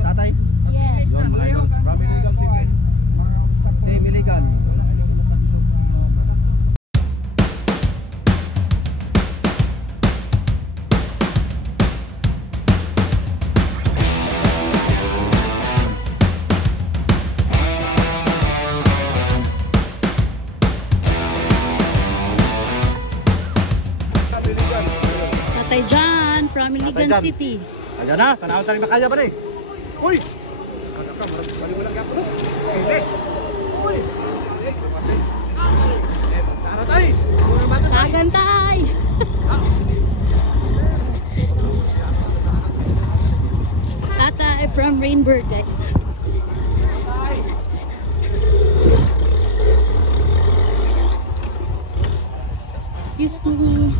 Tatay? Yes. Yun, mga idol. From Iligan City. Team Iligan. Tatay John from Iligan City. Ayan na, panahon tayo makaya ba rin? Uy! Baliwalang gapo. Uy! Tara tayo! Kagantay! Tatay from Rainbird, guys. Excuse me.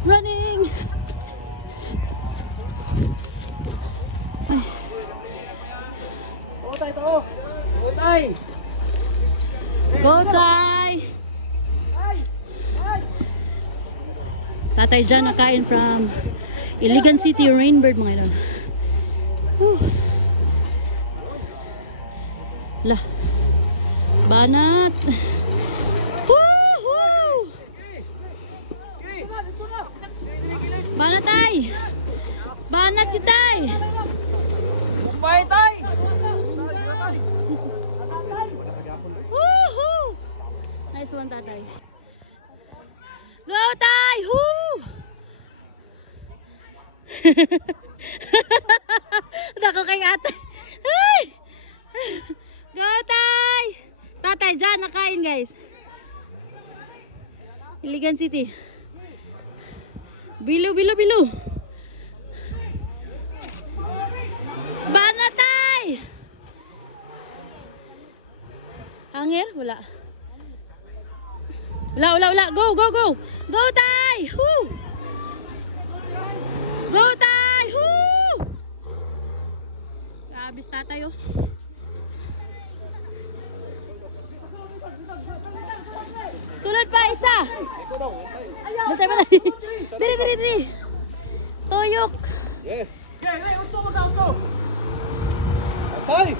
Running. Go tayo to! Go tayo! Go Tay! Tatay John nakain from Iligan City, Rainbird, mga idol. La. Banat. Woohoo! Banat tay! Banat si tay! Bye tayo! Woohoo! Nice one, tatay. Go tay! Woo! Dako kay ate. Ay! Go tay! Tatay dyan nakain, guys. Iligan City. Bilu, bilu, bilu. Banatay! Angel? Wala. Wala, wala, wala. Go, go, go. Go, tay! Woo! Go, tay! Woo! Abis tatay, oh. Sulod pa, isa. Bantay, bantay. Diri, diri, diri. Tuyok. Tay!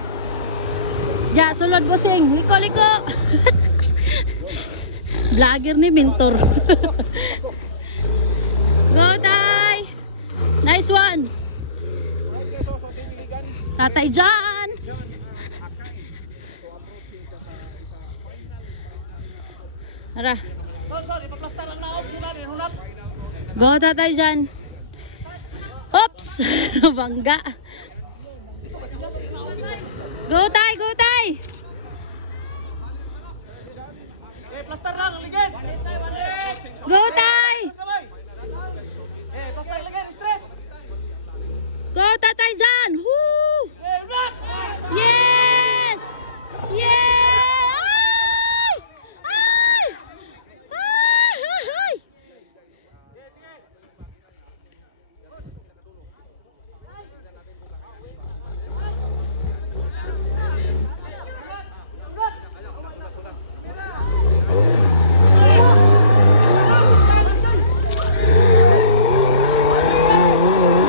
Ya, sulod bosing. Liko, liko. Vlogger ni mentor. Go, tay. Nice one. Tatay John. Tara. Go, tatay John. Oops. Bangga. Go, tay, go, tay. Plaster lang, ligyan! Go, tay. Plaster ligyan, straight! Go, tatay John. Woo! Yes! Yes! Ay! Ay! Ay! Ay!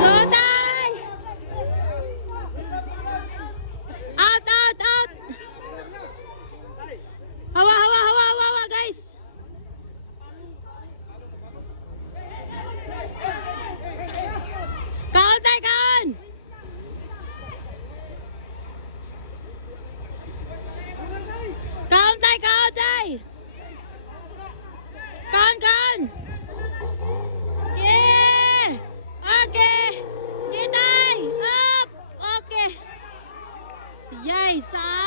Go, tay! Out, out, out! Hawa, hawa, hawa, hawa, hawa, guys! Kaon, tay, kaon! Kaon, tay, kaon, tay! Kaon, kaon! Yeah! Okay! Yeah, tay! Up! Okay! Yay, sa!